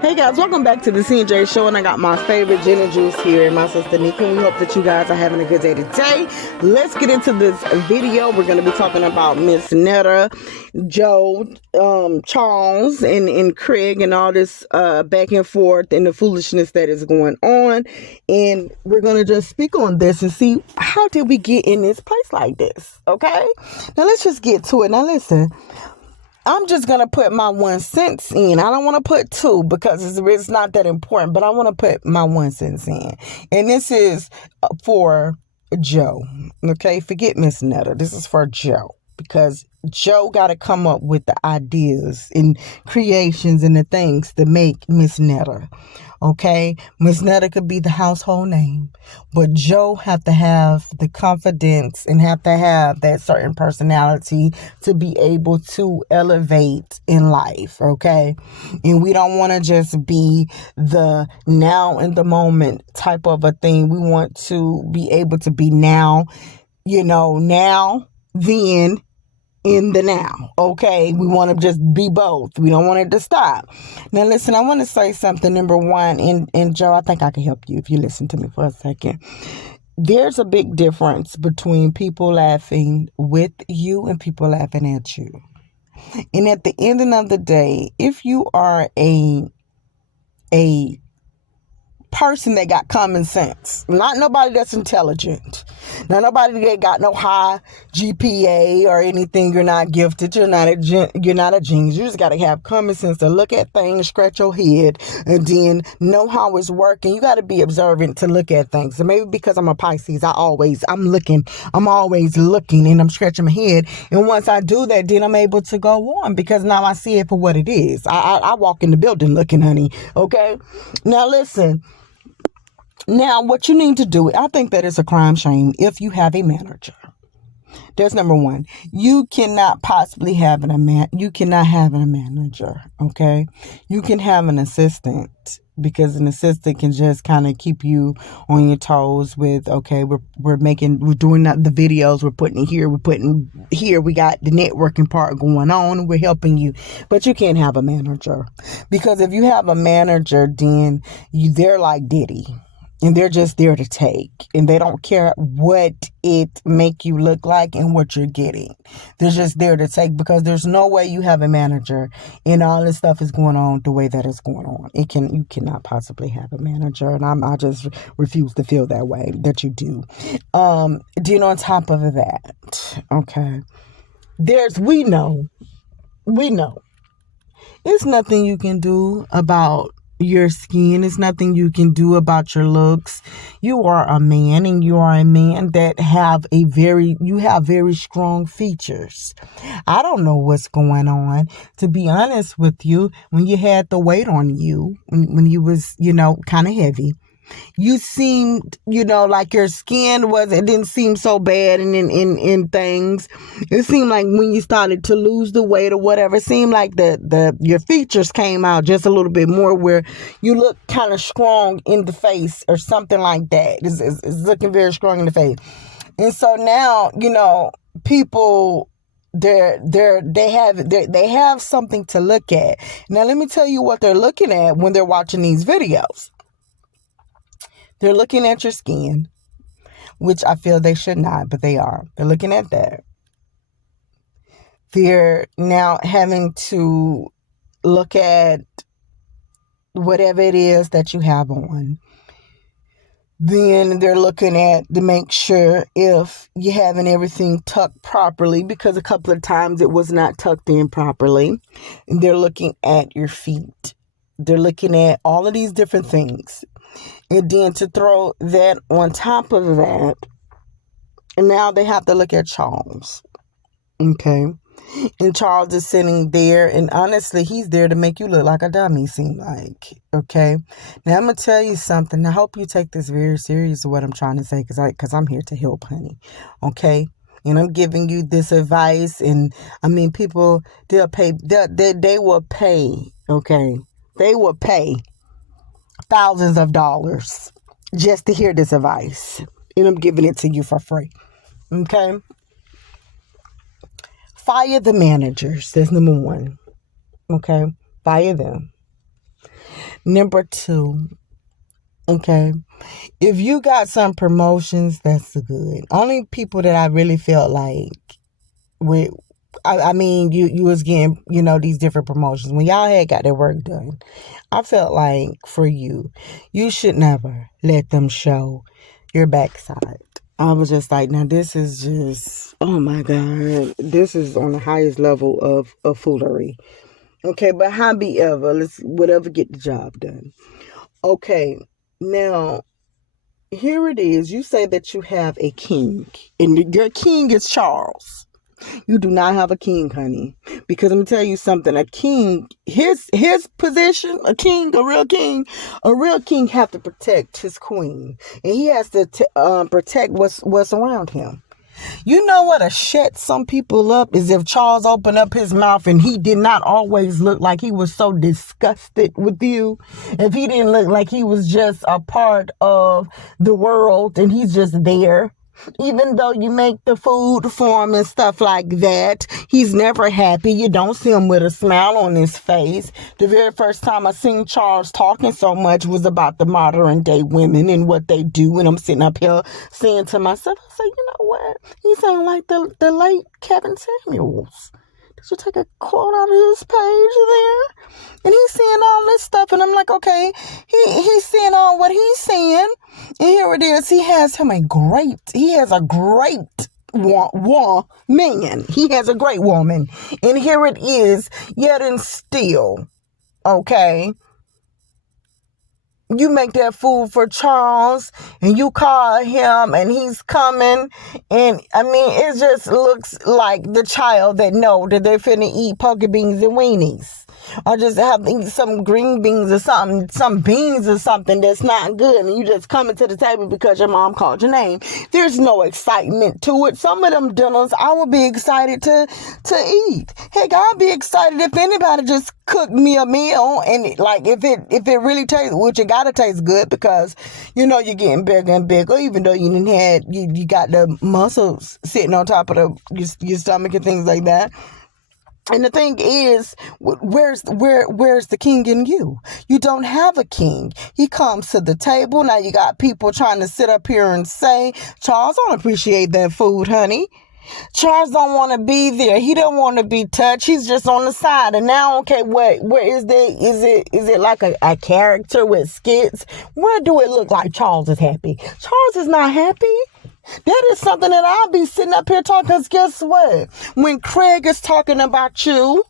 Hey guys, welcome back to the CNJ show, and I got my favorite gin and juice here and my sister Nika. We hope that you guys are having a good day today. Let's get into this video. We're going to be talking about Miss Netta, Joe, Charles, and Craig, and all this back and forth and the foolishness that is going on. And we're going to just speak on this and see how did we get in this place like this, okay? Now let's just get to it. Now listen. I'm just going to put my 1 cent in. I don't want to put two because it's not that important, but I want to put my 1 cent in. And this is for Joe. Okay, forget Miss Netta. This is for Joe because Joe got to come up with the ideas and creations and the things to make Miss Netta. Okay, Miss Netta could be the household name, but Joe have to have the confidence and have to have that certain personality to be able to elevate in life. Okay, and we don't want to just be the now in the moment type of a thing. We want to be able to be now, now, then, in the now. Okay, we want to just be both. We don't want it to stop. Now listen, I want to say something. Number one, and Joe, I think I can help you if you listen to me for a second. There's a big difference between people laughing with you and people laughing at you. And at the end of the day, if you are a person that got common sense, not nobody that's intelligent, not nobody that got no high GPA or anything. You're not gifted. You're not a genius. You just got to have common sense to look at things, scratch your head, and then know how it's working. You got to be observant to look at things. So maybe because I'm a Pisces, I'm always looking, and I'm scratching my head. And once I do that, then I'm able to go on because now I see it for what it is. I walk in the building looking, honey. Okay. Now listen. Now, what you need to do, I think that it's a crime shame if you have a manager. That's number one. You cannot possibly have you cannot have a manager, okay? You can have an assistant because an assistant can just kind of keep you on your toes with, okay, we're doing the videos, we're putting it here, we got the networking part going on, we're helping you. But you can't have a manager because if you have a manager, then they're like Diddy. And they're just there to take. And they don't care what it make you look like and what you're getting. They're just there to take because there's no way you have a manager and all this stuff is going on the way that it's going on. You cannot possibly have a manager. And I just refuse to feel that way that you do. Then on top of that, okay, we know. It's nothing you can do about your skin. Is nothing you can do about your looks. You are a man, and you are a man that have very strong features. I don't know what's going on, to be honest with you. When you had the weight on you, when you was, kind of heavy, you seemed, like your skin it didn't seem so bad in things. It seemed like when you started to lose the weight or whatever, it seemed like your features came out just a little bit more where you look kind of strong in the face or something like that. It's looking very strong in the face. And so now, people, they have something to look at. Now, let me tell you what they're looking at when they're watching these videos. They're looking at your skin, which I feel they should not, but they are. They're looking at that. They're now having to look at whatever it is that you have on. Then they're looking at to make sure if you're having everything tucked properly, because a couple of times it was not tucked in properly. And they're looking at your feet. They're looking at all of these different things. And then to throw that on top of that, and now they have to look at Charles. Okay. And Charles is sitting there, and honestly, he's there to make you look like a dummy, seem like. Okay. Now, I'm going to tell you something. I hope you take this very serious, what I'm trying to say, because I'm here to help, honey. Okay. And I'm giving you this advice. And I mean, people, they'll pay, they will pay. Okay. They will pay thousands of dollars just to hear this advice. And I'm giving it to you for free. Okay. Fire the managers. That's number one. Okay. Fire them. Number two, okay, if you got some promotions, that's good. Only people that I really felt like with, I mean, you was getting, these different promotions. When y'all had got their work done, I felt like for you should never let them show your backside. I was just like, now this is just, oh my God, this is on the highest level of foolery. Okay, but however, let's whatever get the job done. Okay, now here it is. You say that you have a king, and your king is Charles. You do not have a king, honey. Because let me tell you something. A king, his position, a real king have to protect his queen. And he has to protect what's around him. You know what shut some people up is if Charles opened up his mouth and he did not always look like he was so disgusted with you. If he didn't look like he was just a part of the world and he's just there. Even though you make the food for him and stuff like that, he's never happy. You don't see him with a smile on his face. The very first time I seen Charles talking so much was about the modern day women and what they do. And I'm sitting up here saying to myself, I say, you know what? He sound like the late Kevin Samuels. Did you take a quote out of his page there? And he's saying all this stuff, and I'm like, okay, he's saying all what he's saying, and here it is. He has a great woman. He has a great woman, and here it is. Yet and still, okay, you make that food for Charles and you call him and he's coming. And I mean, it just looks like the child that know that they're finna eat poke beans and weenies. Or just have some green beans or something, some beans or something that's not good. And you just coming to the table because your mom called your name. There's no excitement to it. Some of them dinners I would be excited to eat. Heck, I'd be excited if anybody just cooked me a meal. And like if it really tastes, which it gotta taste good because you're getting bigger and bigger, even though you got the muscles sitting on top of your stomach and things like that. And the thing is, where's the king in you? You don't have a king. He comes to the table. Now you got people trying to sit up here and say, Charles don't appreciate that food, honey. Charles don't want to be there. He don't want to be touched. He's just on the side. And now, okay, where is it like a character with skits? Where do it look like Charles is happy? Charles is not happy. That is something that I'll be sitting up here talking, because guess what? When Craig is talking about you,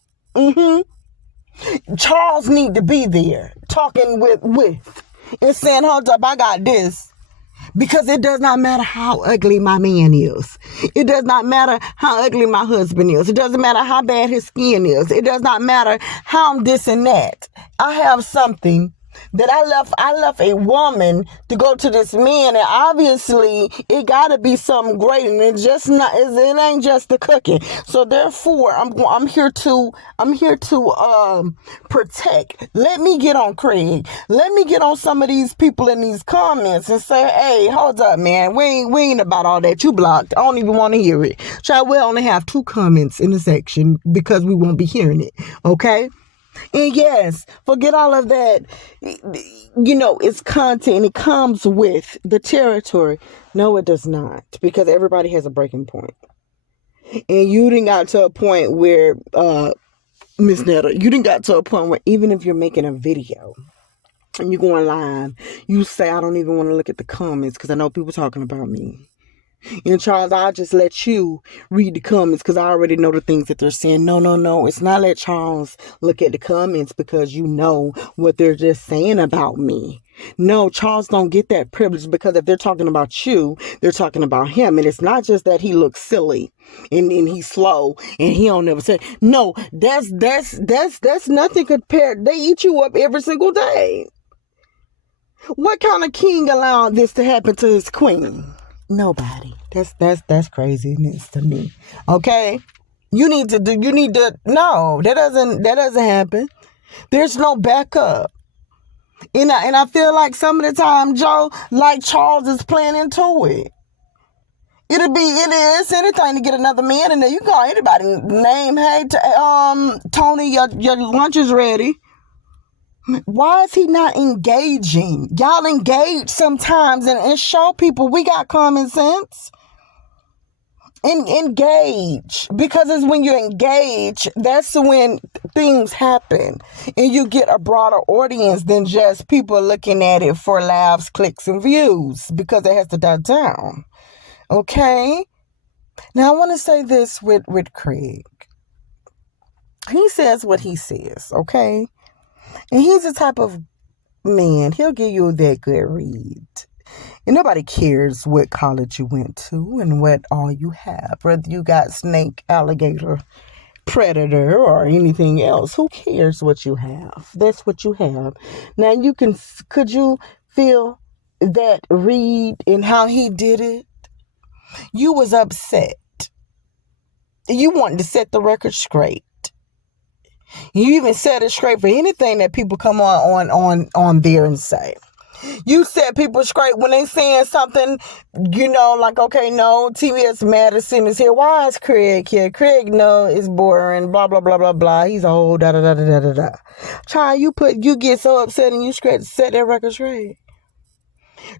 Charles need to be there talking with and saying, hold up, I got this. Because it does not matter how ugly my man is. It does not matter how ugly my husband is. It doesn't matter how bad his skin is. It does not matter how I'm this and that. I have something that I left a woman to go to this man, and obviously it gotta be something great, and it ain't just the cooking. So therefore, I'm here to protect. Let me get on Craig. Let me get on some of these people in these comments and say, hey, hold up, man. We ain't about all that. You blocked. I don't even want to hear it. Child, we'll only have 2 comments in the section because we won't be hearing it. Okay? And yes, forget all of that. It's content. It comes with the territory. No, it does not. Because everybody has a breaking point. And you didn't got to a point where, Miss Netta, even if you're making a video and you're going live, you say, I don't even want to look at the comments because I know people talking about me. And Charles, I'll just let you read the comments because I already know the things that they're saying. No. It's not let Charles look at the comments because you know what they're just saying about me. No, Charles don't get that privilege because if they're talking about you, they're talking about him. And it's not just that he looks silly and he's slow and he don't never say. No, that's nothing compared. They eat you up every single day. What kind of king allowed this to happen to his queen? Nobody. That's craziness to me. Okay? No, that doesn't happen. There's no backup. And I feel like some of the time, Joe, like Charles is playing into it. It is anything to get another man in there. You call anybody name, hey, Tony, your lunch is ready. Why is he not engaging? Y'all engage sometimes and show people we got common sense. And engage, because it's when you engage, that's when things happen and you get a broader audience than just people looking at it for laughs, clicks, and views, because it has to die down. Okay? Now I want to say this with Craig. He says what he says, okay? And he's the type of man, he'll give you that good read. And nobody cares what college you went to and what all you have. Whether you got snake, alligator, predator, or anything else. Who cares what you have? That's what you have. Now could you feel that read and how he did it? You was upset. You wanted to set the record straight. You even set it straight for anything that people come on there and say. You set people straight when they saying something, like, okay, no, TBS Madison is here. Why is Craig here? Craig, no, it's boring, blah, blah, blah, blah, blah. He's old, da, da, da, da, da, da. Child, you get so upset and you set that record straight.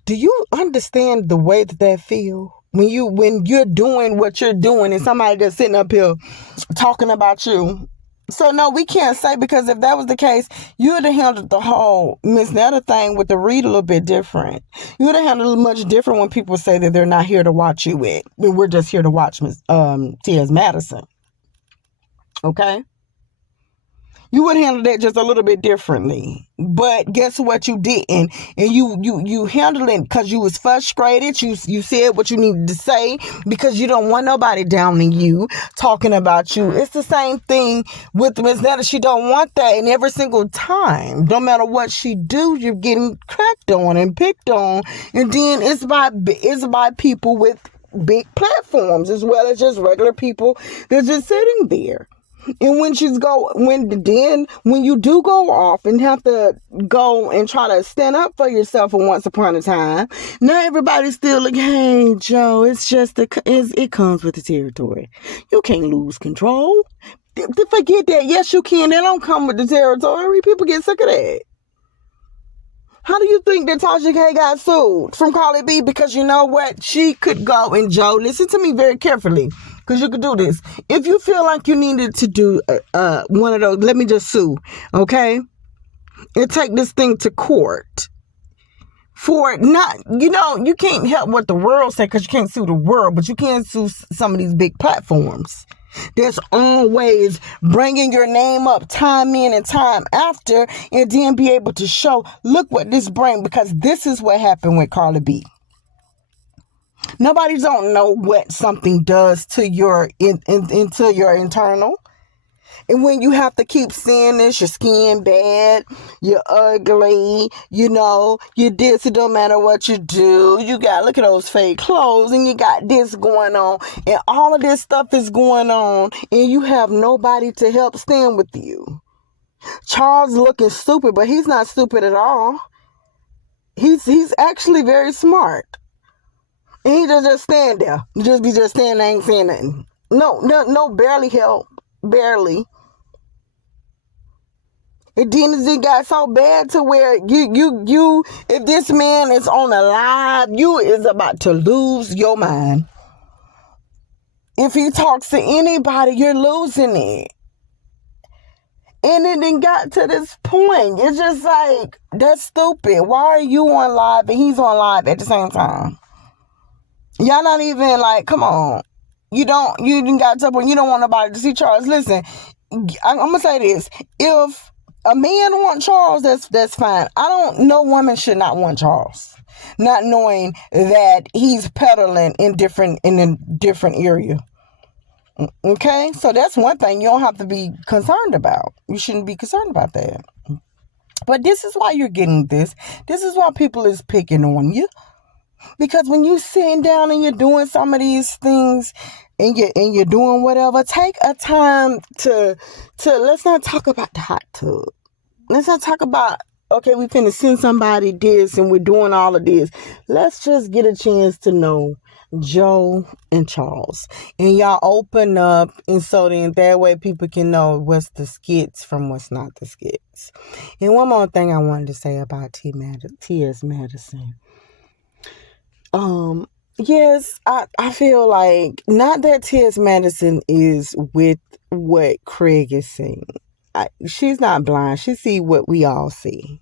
Do you understand the way that feel? When you're doing what you're doing and somebody just sitting up here talking about you. So, no, we can't say, because if that was the case, you would have handled the whole Miss Netta thing with the read a little bit different. You would have handled it much different when people say that they're not here to watch you with. We're just here to watch Miss T.S. Madison. Okay? You would handle that just a little bit differently. But guess what? You didn't. And you handled it because you was frustrated. You said what you needed to say because you don't want nobody downing you, talking about you. It's the same thing with Miss Netta. She don't want that. And every single time, no matter what she do, you're getting cracked on and picked on. And then it's by people with big platforms as well as just regular people that's just sitting there. And when you do go off and have to go and try to stand up for yourself for once upon a time, now everybody's still like, hey, Joe, it's just it comes with the territory. You can't lose control. Forget that. Yes, you can. That don't come with the territory. People get sick of that. How do you think that Tasha K got sued from Carly B? Because you know what? She could go, and Joe, listen to me very carefully, because you could do this. If you feel like you needed to do one of those, let me just sue, okay? And take this thing to court. For not, you can't help what the world say, because you can't sue the world, but you can sue some of these big platforms that's always bringing your name up time in and time after, and then be able to show, look what this brings, because this is what happened with Carly B. Nobody don't know what something does to your into your internal. And when you have to keep seeing this, your skin bad, you're ugly, you this, it don't matter what you do. You got, look at those fake clothes, and you got this going on, and all of this stuff is going on, and you have nobody to help stand with you. Charles looking stupid, but he's not stupid at all. He's actually very smart. And he just stand there. Just standing there, ain't saying nothing. No, barely help. Barely. And then it got so bad to where you, if this man is on a live, you is about to lose your mind. If he talks to anybody, you're losing it. And it then got to this point. It's just like, that's stupid. Why are you on live and he's on live at the same time? Y'all not even like, come on. You didn't got to the point you don't want nobody to see Charles. Listen, I'm going to say this. If a man wants Charles, that's fine. No woman should not want Charles. Not knowing that he's peddling in a different area. Okay? So that's one thing you don't have to be concerned about. You shouldn't be concerned about that. But this is why you're getting this. This is why people is picking on you. Because when you sitting down and you're doing some of these things and you're doing whatever, take a time to let's not talk about the hot tub. Let's not talk about, okay, we finna send somebody this and we're doing all of this. Let's just get a chance to know Joe and Charles. And y'all open up, and so then that way people can know what's the skits from what's not the skits. And one more thing I wanted to say about T.S. Madison. Yes, I feel like not that T.S. Madison is with what Craig is saying. She's not blind. She see what we all see.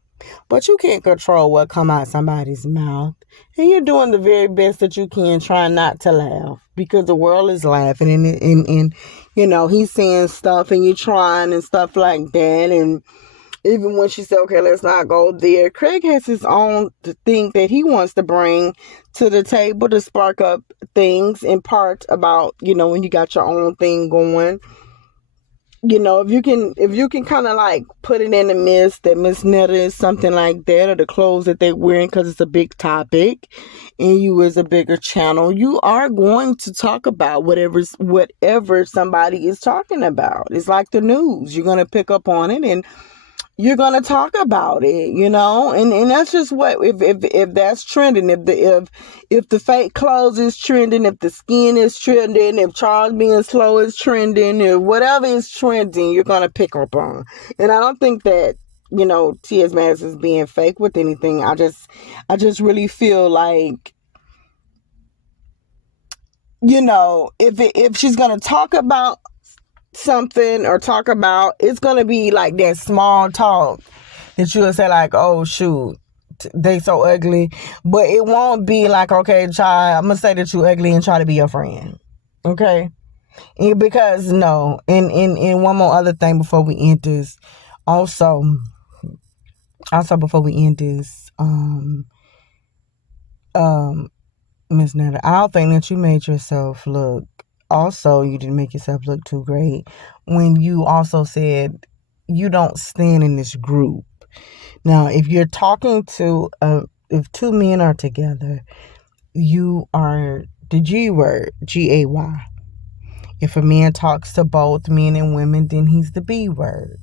But you can't control what come out somebody's mouth. And you're doing the very best that you can, trying not to laugh. Because the world is laughing. And you know, he's saying stuff and you're trying and stuff like that. And even when she said, okay, let's not go there, Craig has his own thing that he wants to bring to the table to spark up things in part about, you know, when you got your own thing going. You know, if you can kind of like put it in the midst that Miss Netta is something like that, or the clothes that they're wearing, because it's a big topic, and you as a bigger channel, you are going to talk about whatever somebody is talking about. It's like the news. You're going to pick up on it and you're going to talk about it, you know, and that's just what, if that's trending, if the fake clothes is trending, if the skin is trending, if Charles being slow is trending, if whatever is trending, you're going to pick up on. And I don't think that, you know, T.S. Madison is being fake with anything. I just really feel like, you know, if she's going to talk about something or talk about, it's gonna be like that small talk that you'll say like, oh shoot, they so ugly, but it won't be like, okay child, I'm gonna say that you ugly and try to be your friend, okay? Because no, and one more other thing before we end this, also before we end this, Miss Netta, I don't think that you made yourself look, also, you didn't make yourself look too great when you also said you don't stand in this group. Now, if you're talking to, if two men are together, you are the G word, G-A-Y. If a man talks to both men and women, then he's the B word.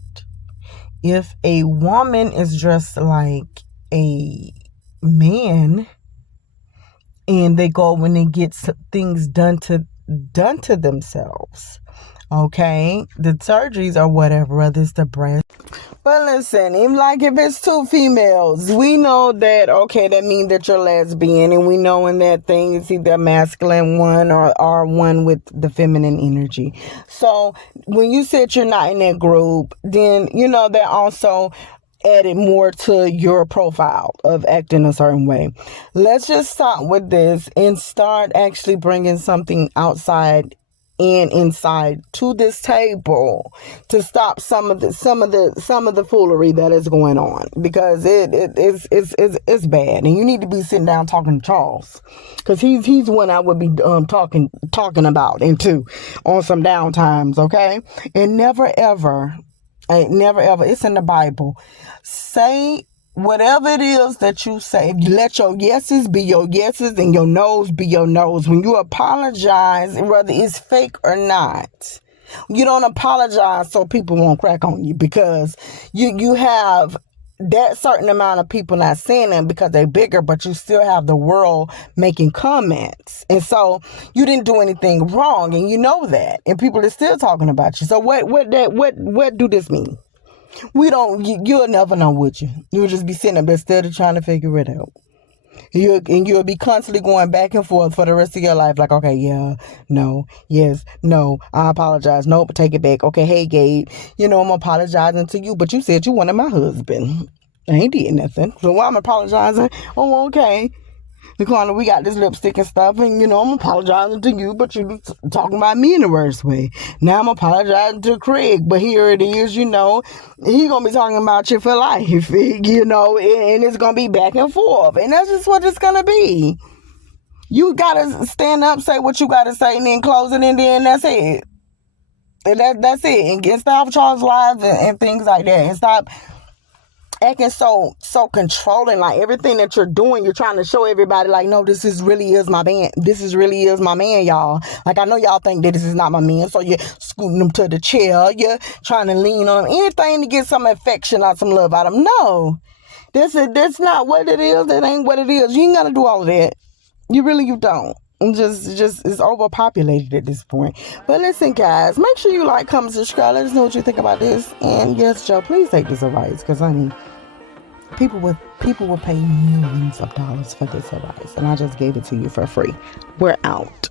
If a woman is dressed like a man and they go when they get things done to themselves, okay, the surgeries or whatever, whether it's the breast. But listen, even like if it's two females, we know that, okay, that means that you're lesbian, and we know in that thing it's either a masculine one or one with the feminine energy. So when you said you're not in that group, then you know that also added more to your profile of acting a certain way. Let's just start with this and start actually bringing something outside and inside to this table to stop some of the foolery that is going on, because it's bad, and you need to be sitting down talking to Charles, because he's one I would be talking about into on some down times, okay? And never ever, it's in the Bible, say whatever it is that you say, let your yeses be your yeses and your no's be your no's. When you apologize, whether it's fake or not, you don't apologize so people won't crack on you, because you have that certain amount of people not saying them because they're bigger, but you still have the world making comments. And so you didn't do anything wrong, and you know that, and people are still talking about you. So what do this mean? You'll never know, would you? You'll just be sitting up there still trying to figure it out. You'll be constantly going back and forth for the rest of your life. Like, okay, yeah, no, yes, no, I apologize. Nope, take it back. Okay, hey, Gabe, I'm apologizing to you, but you said you wanted my husband. I ain't did nothing. So why I'm apologizing? Oh, okay. Nicole, we got this lipstick and stuff, and I'm apologizing to you, but you talking about me in the worst way. Now I'm apologizing to Craig, but here it is, he gonna be talking about you for life, and it's gonna be back and forth, and that's just what it's gonna be. You gotta stand up, say what you gotta say, and then close it, and then that's it. And that's it. And get stop Charles lives and things like that, and stop acting so controlling. Like everything that you're doing, you're trying to show everybody like, no, really is my man. This really is my man, y'all. Like, I know y'all think that this is not my man, so you're scooting him to the chair. You're trying to lean on him. Anything to get some affection or some love out of him. No, that's not what it is. That ain't what it is. You ain't got to do all of that. You don't. just is overpopulated at this point. But listen, guys, make sure you like, comment, subscribe. Let us know what you think about this. And yes, Joe, please take this advice, because honey, people will pay millions of dollars for this advice, and I just gave it to you for free. We're out.